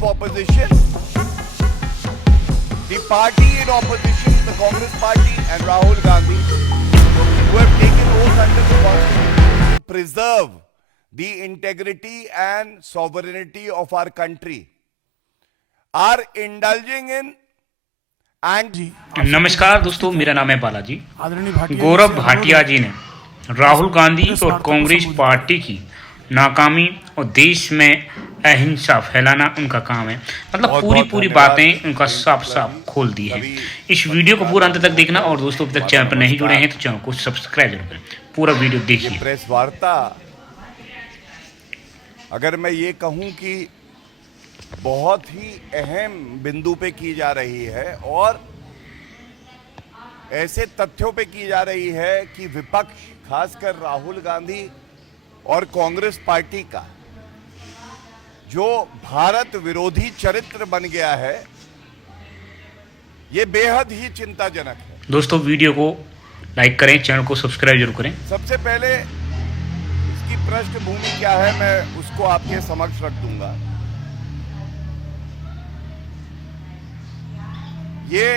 of opposition, the party in opposition, the Congress party and Rahul Gandhi, who have taken oath under the Constitution to preserve the integrity and sovereignty of our country, are indulging in नमस्कार दोस्तों, मेरा नाम है बालाजी। आदरणीय भाटिया गौरव भाटिया जी ने राहुल गांधी और Congress party की नाकामी और देश में अहिंसा फैलाना उनका काम है। मतलब पूरी बातें उनका साफ साफ खोल दी है। इस वीडियो को पूरा अंत तक देखना और दोस्तों अभी तक चैनल पर नहीं जुड़े हैं तो चैनल को सब्सक्राइब जरूर करें। पूरा वीडियो देखिए। प्रेस वार्ता, अगर मैं ये कहूं कि बहुत ही अहम बिंदु पे की जा रही है और ऐसे तथ्यों पे की जा रही है कि विपक्ष, खासकर राहुल गांधी और कांग्रेस पार्टी का जो भारत विरोधी चरित्र बन गया है, ये बेहद ही चिंताजनक है। दोस्तों वीडियो को लाइक करें, चैनल को सब्सक्राइब जरूर करें। सबसे पहले इसकी पृष्ठभूमि क्या है, मैं उसको आपके समक्ष रख दूंगा। ये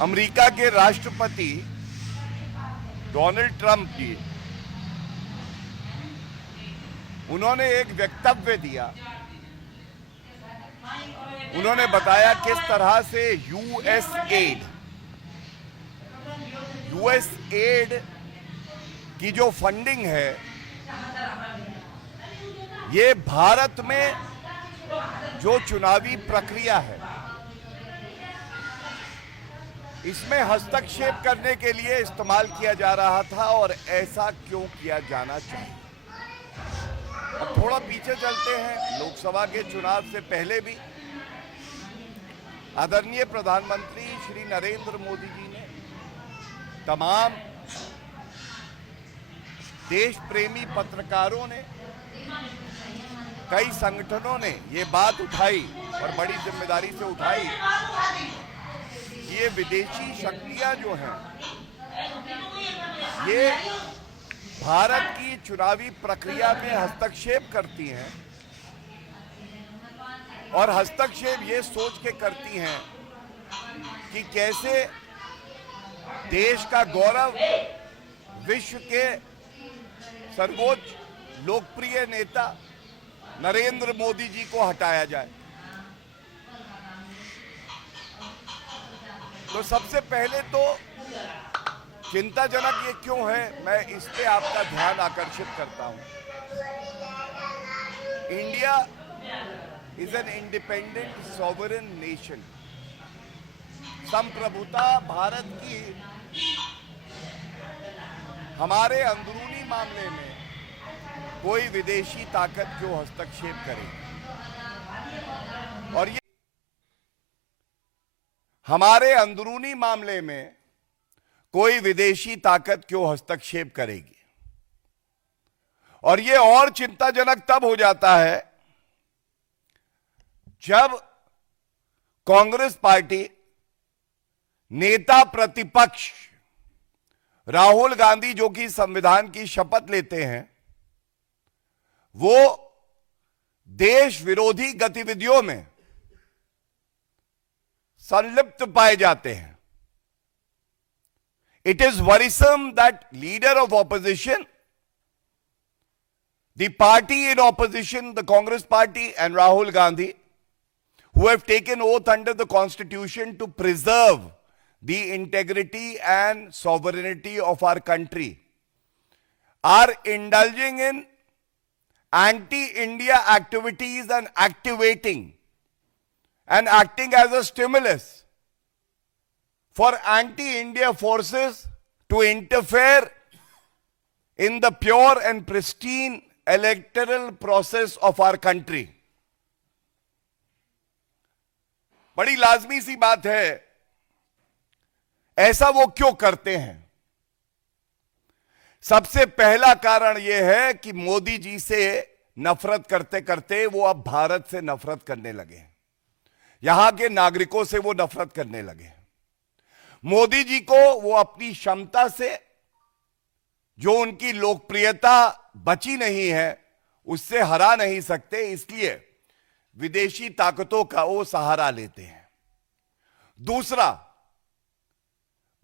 अमेरिका के राष्ट्रपति डोनाल्ड ट्रंप जी, उन्होंने एक वक्तव्य दिया। उन्होंने बताया किस तरह से यूएस एड की जो फंडिंग है, ये भारत में जो चुनावी प्रक्रिया है, इसमें हस्तक्षेप करने के लिए इस्तेमाल किया जा रहा था और ऐसा क्यों किया जाना चाहिए। अब थोड़ा पीछे चलते हैं। लोकसभा के चुनाव से पहले भी आदरणीय प्रधानमंत्री श्री नरेंद्र मोदी जी ने तमाम देश प्रेमी पत्रकारों ने, कई संगठनों ने ये बात उठाई और बड़ी जिम्मेदारी से उठाई कि ये विदेशी शक्तियां जो हैं, ये भारत की चुनावी प्रक्रिया में हस्तक्षेप करती हैं और हस्तक्षेप ये सोच के करती हैं कि कैसे देश का गौरव, विश्व के सर्वोच्च लोकप्रिय नेता नरेंद्र मोदी जी को हटाया जाए। तो सबसे पहले तो चिंताजनक ये क्यों है, मैं इस पे आपका ध्यान आकर्षित करता हूं। India is an independent sovereign nation. संप्रभुता भारत की हमारे अंदरूनी मामले में कोई विदेशी ताकत क्यों हस्तक्षेप करे, और ये हमारे अंदरूनी मामले में कोई विदेशी ताकत क्यों हस्तक्षेप करेगी। और ये और चिंताजनक तब हो जाता है जब कांग्रेस पार्टी नेता प्रतिपक्ष राहुल गांधी, जो कि संविधान की शपथ लेते हैं, वो देश विरोधी गतिविधियों में संलिप्त पाए जाते हैं। It is worrisome that leader of opposition, the party in opposition, the Congress party and Rahul Gandhi, who have taken oath under the Constitution to preserve the integrity and sovereignty of our country, are indulging in anti-India activities and activating and acting as a stimulus for anti-India forces to interfere in the pure and pristine electoral process of our country. बड़ी लाजमी सी बात है, ऐसा वो क्यों करते हैं। सबसे पहला कारण यह है कि मोदी जी से नफरत करते करते वो अब भारत से नफरत करने लगे, यहां के नागरिकों से वो नफरत करने लगे। मोदी जी को वो अपनी क्षमता से, जो उनकी लोकप्रियता बची नहीं है, उससे हरा नहीं सकते, इसलिए विदेशी ताकतों का वो सहारा लेते हैं। दूसरा,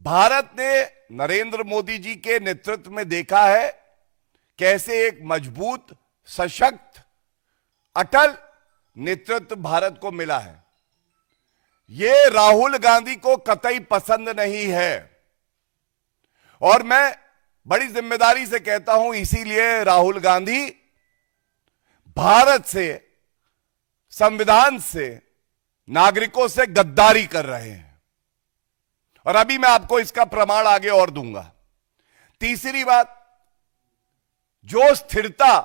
भारत ने नरेंद्र मोदी जी के नेतृत्व में देखा है कैसे एक मजबूत, सशक्त, अटल नेतृत्व भारत को मिला है। यह राहुल गांधी को कतई पसंद नहीं है, और मैं बड़ी जिम्मेदारी से कहता हूं, इसीलिए राहुल गांधी भारत से, संविधान से, नागरिकों से गद्दारी कर रहे हैं, और अभी मैं आपको इसका प्रमाण आगे और दूंगा। तीसरी बात, जो स्थिरता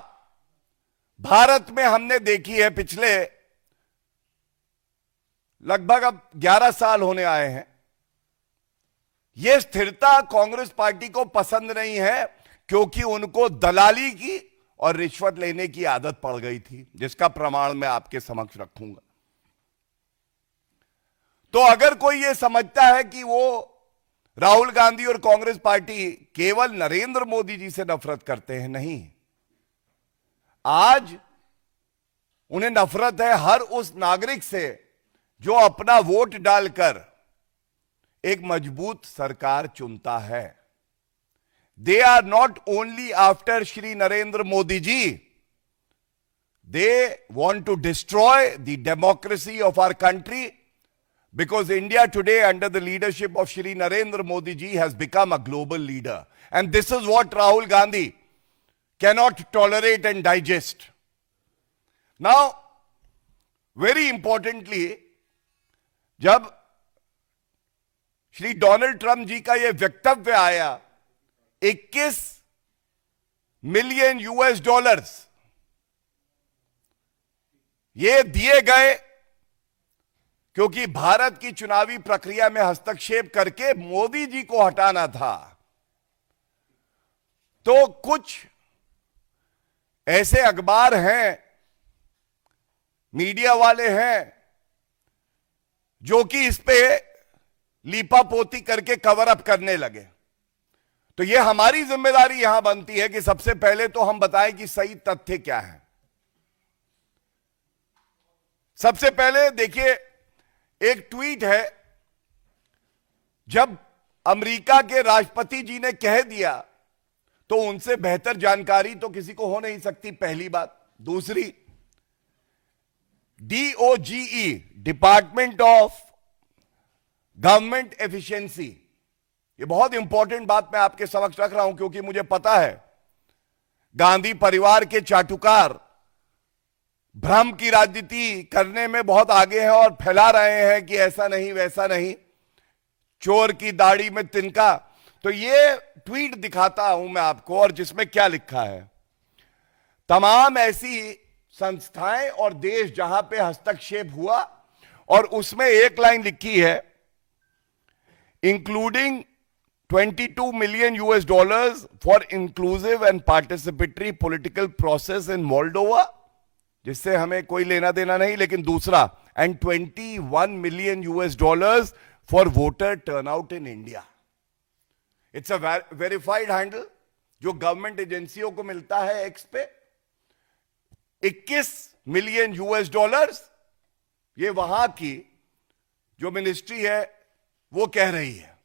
भारत में हमने देखी है पिछले लगभग अब 11 साल होने आए हैं, यह स्थिरता कांग्रेस पार्टी को पसंद नहीं है, क्योंकि उनको दलाली की और रिश्वत लेने की आदत पड़ गई थी, जिसका प्रमाण मैं आपके समक्ष रखूंगा। तो अगर कोई यह समझता है कि वो राहुल गांधी और कांग्रेस पार्टी केवल नरेंद्र मोदी जी से नफरत करते हैं, नहीं, आज उन्हें नफरत है हर उस नागरिक से जो अपना वोट डालकर एक मजबूत सरकार चुनता है। They are not only after Shri Narendra Modi ji, they want to destroy the democracy of our country, because India today under the leadership of Shri Narendra Modi ji has become a global leader, and this is what Rahul Gandhi cannot tolerate and digest. Now, very importantly, जब Shri Donald Trump जी का यह वक्तव्य आया, 21 million US dollars ये दिए गए क्योंकि भारत की चुनावी प्रक्रिया में हस्तक्षेप करके मोदी जी को हटाना था। तो कुछ ऐसे अखबार हैं, मीडिया वाले हैं, जो कि इस पे लीपापोती करके कवर अप करने लगे। तो यह हमारी जिम्मेदारी यहां बनती है कि सबसे पहले तो हम बताएं कि सही तथ्य क्या है। सबसे पहले देखिए, एक ट्वीट है, जब अमेरिका के राष्ट्रपति जी ने कह दिया तो उनसे बेहतर जानकारी तो किसी को हो नहीं सकती, पहली बात। दूसरी, DOGE, department of government efficiency, ये बहुत इंपॉर्टेंट बात मैं आपके समक्ष रख रहा हूं, क्योंकि मुझे पता है गांधी परिवार के चाटुकार भ्रम की राजनीति करने में बहुत आगे हैं और फैला रहे हैं कि ऐसा नहीं वैसा नहीं, चोर की दाढ़ी में तिनका। तो ये ट्वीट दिखाता हूं मैं आपको, और जिसमें क्या लिखा है, तमाम ऐसी संस्थाएं और देश जहां पे हस्तक्षेप हुआ, और उसमें एक लाइन लिखी है, including 22 million US dollars for inclusive and participatory political process in Moldova, जिससे हमें कोई लेना देना नहीं, लेकिन दूसरा, and 21 million US dollars for voter turnout in India. It's a verified handle जो गवर्नमेंट एजेंसियों को मिलता है एक्स पे। 21 मिलियन यूएस डॉलर्स ये वहां की जो मिनिस्ट्री है वो कह रही है।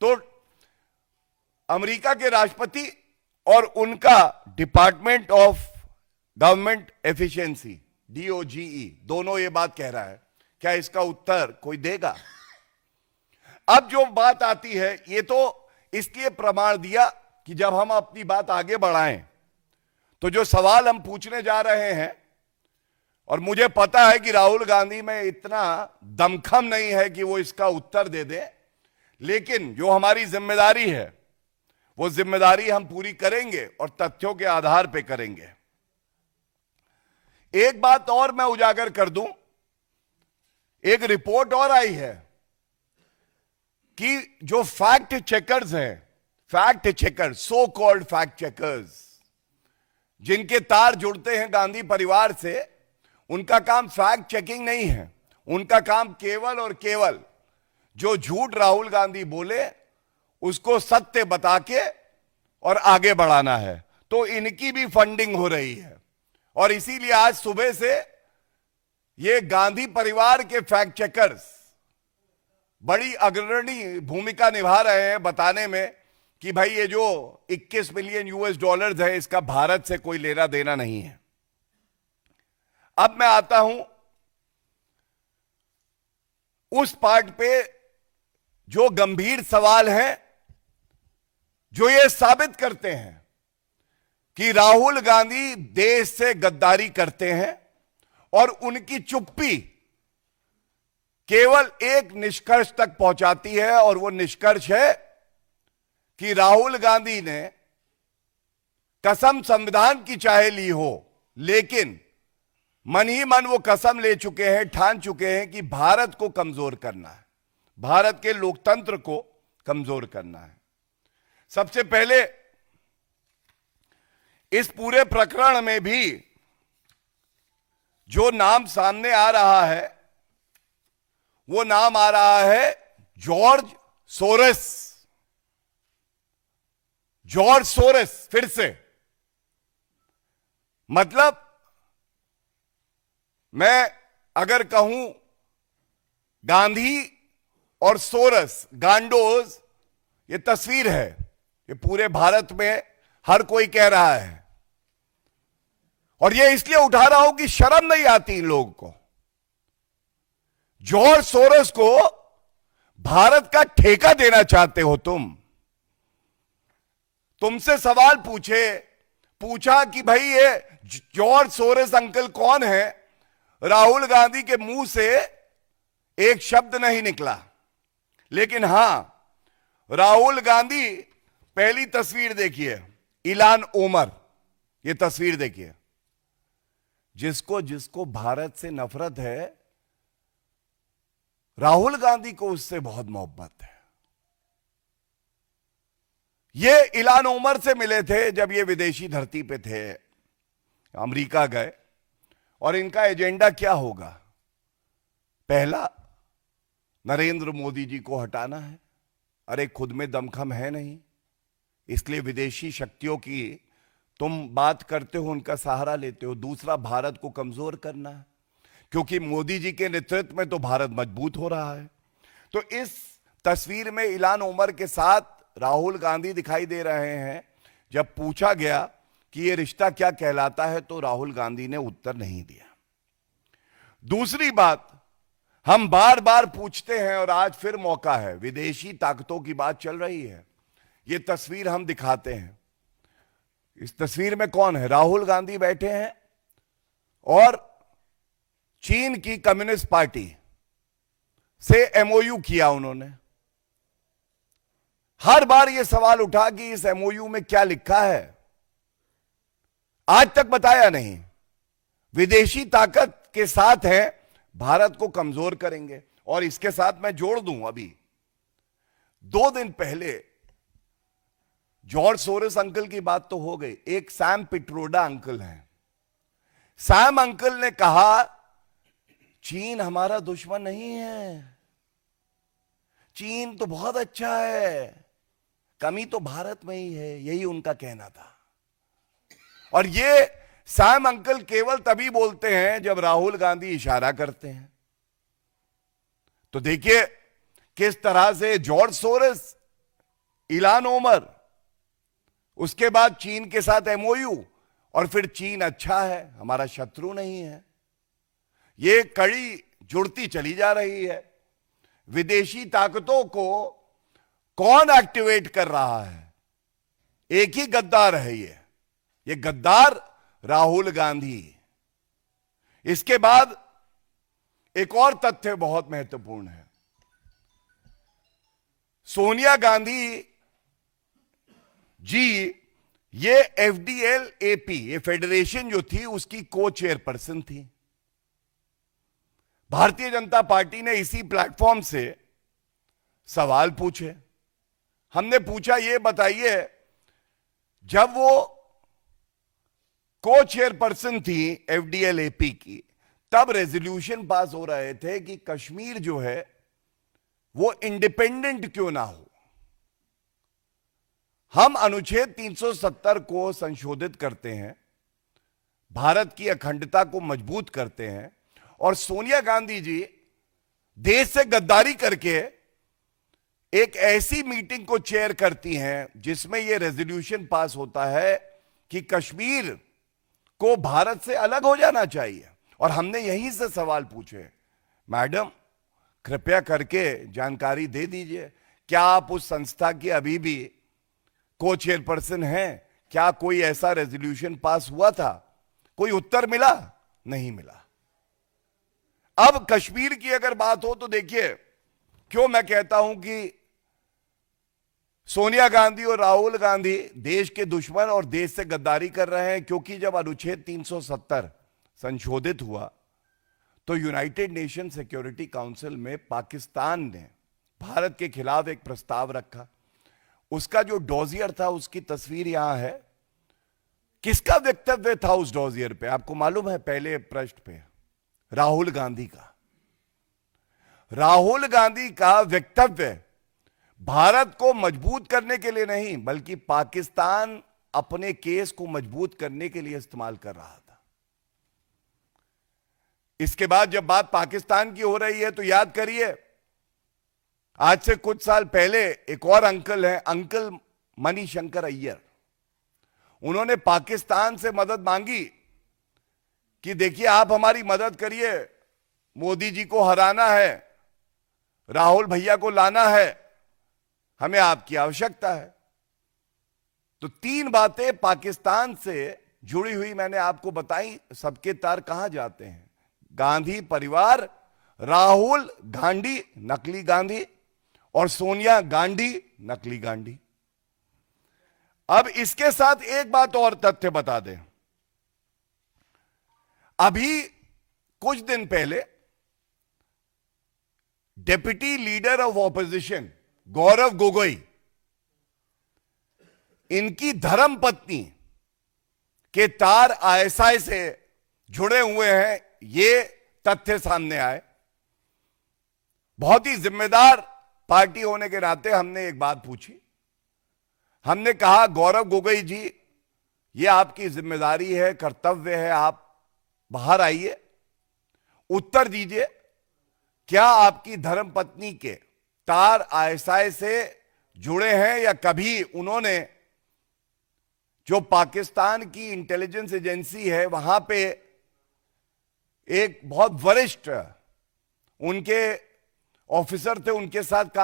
तो अमेरिका के राष्ट्रपति और उनका department of government efficiency, DOGE, दोनों ये बात कह रहा है। क्या इसका उत्तर कोई देगा? अब जो बात आती है, ये तो इसलिए प्रमाण दिया कि जब हम अपनी बात आगे बढ़ाएं तो जो सवाल हम पूछने जा रहे हैं, और मुझे पता है कि राहुल गांधी में इतना दमखम नहीं है कि वो इसका उत्तर दे दे, लेकिन जो हमारी जिम्मेदारी है वो जिम्मेदारी हम पूरी करेंगे और तथ्यों के आधार पर करेंगे। एक बात और मैं उजागर कर दूं, एक रिपोर्ट और आई है कि जो फैक्ट चेकर्स हैं, fact checkers, so called fact checkers, जिनके तार जुड़ते हैं गांधी परिवार से, उनका काम फैक्ट चेकिंग नहीं है। उनका काम केवल और केवल जो झूठ राहुल गांधी बोले उसको सत्य बता के और आगे बढ़ाना है। तो इनकी भी फंडिंग हो रही है। और इसीलिए आज सुबह से ये गांधी परिवार के फैक्ट चेकर्स बड़ी अग्रणी भूमिका निभा रहे हैं बताने में कि भाई ये जो 21 मिलियन यूएस डॉलर्स है इसका भारत से कोई लेना देना नहीं है। अब मैं आता हूं उस पार्ट पे जो गंभीर सवाल हैं जो ये साबित करते हैं कि राहुल गांधी देश से गद्दारी करते हैं और उनकी चुप्पी केवल एक निष्कर्ष तक पहुंचाती है और वो निष्कर्ष है कि राहुल गांधी ने कसम संविधान की चाहे ली हो, लेकिन मन ही मन वो कसम ले चुके हैं, ठान चुके हैं कि भारत को कमजोर करना है, भारत के लोकतंत्र को कमजोर करना है। सबसे पहले इस पूरे प्रकरण में भी जो नाम सामने आ रहा है वो नाम आ रहा है जॉर्ज सोरेस। जॉर्ज सोरेस फिर से, मतलब मैं अगर कहूं गांधी और सोरस, गांडोज, ये तस्वीर है, ये पूरे भारत में हर कोई कह रहा है और ये इसलिए उठा रहा हूं कि शर्म नहीं आती इन लोगों को। जॉर्ज सोरस को भारत का ठेका देना चाहते हो तुमसे सवाल पूछा कि भाई ये जॉर्ज सोरस अंकल कौन है, राहुल गांधी के मुंह से एक शब्द नहीं निकला। लेकिन हां, राहुल गांधी, पहली तस्वीर देखिए, इलान ओमर, ये तस्वीर देखिए। जिसको जिसको भारत से नफरत है, राहुल गांधी को उससे बहुत मोहब्बत है। ये इलान ओमर से मिले थे जब ये विदेशी धरती पे थे, अमेरिका गए, और इनका एजेंडा क्या होगा? पहला, नरेंद्र मोदी जी को हटाना है। अरे खुद में दमखम है नहीं, इसलिए विदेशी शक्तियों की तुम बात करते हो, उनका सहारा लेते हो। दूसरा, भारत को कमजोर करना है, क्योंकि मोदी जी के नेतृत्व में तो भारत मजबूत हो रहा है। तो इस तस्वीर में इलान ओमर के साथ राहुल गांधी दिखाई दे रहे हैं। जब पूछा गया कि ये रिश्ता क्या कहलाता है तो राहुल गांधी ने उत्तर नहीं दिया। दूसरी बात, हम बार बार पूछते हैं और आज फिर मौका है, विदेशी ताकतों की बात चल रही है, ये तस्वीर हम दिखाते हैं। इस तस्वीर में कौन है? राहुल गांधी बैठे हैं और चीन की कम्युनिस्ट पार्टी से एमओयू किया उन्होंने। हर बार यह सवाल उठा कि इस एमओयू में क्या लिखा है, आज तक बताया नहीं। विदेशी ताकत के साथ है, भारत को कमजोर करेंगे। और इसके साथ मैं जोड़ दूं, अभी 2 दिन पहले जॉर्ज सोरेस अंकल की बात तो हो गई, एक सैम पिट्रोडा अंकल हैं। सैम अंकल ने कहा चीन हमारा दुश्मन नहीं है, चीन तो बहुत अच्छा है, कमी तो भारत में ही है, यही उनका कहना था। और ये सैम अंकल केवल तभी बोलते हैं जब राहुल गांधी इशारा करते हैं। तो देखिए किस तरह से जॉर्ज सोरेस, इलान ओमर, उसके बाद चीन के साथ एमओयू, और फिर चीन अच्छा है, हमारा शत्रु नहीं है। ये कड़ी जुड़ती चली जा रही है। विदेशी ताकतों को कौन एक्टिवेट कर रहा है? एक ही गद्दार है ये गद्दार राहुल गांधी। इसके बाद एक और तथ्य बहुत महत्वपूर्ण है। सोनिया गांधी जी ये एफडीएल एपी, ये फेडरेशन जो थी उसकी को चेयरपर्सन थी। भारतीय जनता पार्टी ने इसी प्लेटफॉर्म से सवाल पूछे। हमने पूछा, ये बताइए, जब वो को चेयरपर्सन थी एफडीएल एपी की, तब रेजोल्यूशन पास हो रहे थे कि कश्मीर जो है वो इंडिपेंडेंट क्यों ना हो। हम अनुच्छेद 370 को संशोधित करते हैं, भारत की अखंडता को मजबूत करते हैं, और सोनिया गांधी जी देश से गद्दारी करके एक ऐसी मीटिंग को चेयर करती हैं जिसमें यह रेजोल्यूशन पास होता है कि कश्मीर को भारत से अलग हो जाना चाहिए। और हमने यहीं से सवाल पूछे, मैडम कृपया करके जानकारी दे दीजिए, क्या आप उस संस्था की अभी भी को चेयरपर्सन हैं? क्या कोई ऐसा रेजोल्यूशन पास हुआ था? कोई उत्तर मिला? नहीं मिला। अब कश्मीर की अगर बात हो तो देखिए, क्यों मैं कहता हूं कि सोनिया गांधी और राहुल गांधी देश के दुश्मन और देश से गद्दारी कर रहे हैं, क्योंकि जब अनुच्छेद 370 संशोधित हुआ तो यूनाइटेड नेशन सिक्योरिटी काउंसिल में पाकिस्तान ने भारत के खिलाफ एक प्रस्ताव रखा। उसका जो डॉजियर था उसकी तस्वीर यहां है। किसका वक्तव्य था उस डॉजियर पे? आपको मालूम है? पहले पृष्ठ पे राहुल गांधी का। राहुल गांधी का वक्तव्य भारत को मजबूत करने के लिए नहीं, बल्कि पाकिस्तान अपने केस को मजबूत करने के लिए इस्तेमाल कर रहा था। इसके बाद जब बात पाकिस्तान की हो रही है तो याद करिए, आज से कुछ साल पहले एक और अंकल हैं, अंकल मणिशंकर अय्यर। उन्होंने पाकिस्तान से मदद मांगी कि देखिए आप हमारी मदद करिए, मोदी जी को हराना है, राहुल भैया को लाना है, हमें आपकी आवश्यकता है। तो तीन बातें पाकिस्तान से जुड़ी हुई मैंने आपको बताई। सबके तार कहां जाते हैं? गांधी परिवार, राहुल गांधी नकली गांधी, और सोनिया गांधी नकली गांधी। अब इसके साथ एक बात और तथ्य बता दें। अभी कुछ दिन पहले deputy leader of opposition Gaurav Gogoi, इनकी धर्मपत्नी के तार आईएसआई से जुड़े हुए हैं, ये तथ्य सामने आए। बहुत ही जिम्मेदार पार्टी होने के नाते हमने एक बात पूछी। हमने कहा, गौरव गोगोई जी, ये आपकी जिम्मेदारी है, कर्तव्य है, आप बाहर आइए, उत्तर दीजिए, क्या आपकी धर्मपत्नी के तार आईएसआई से जुड़े हैं, या कभी उन्होंने जो पाकिस्तान की इंटेलिजेंस एजेंसी है वहां पे एक बहुत वरिष्ठ उनके ऑफिसर थे, उनके साथ काम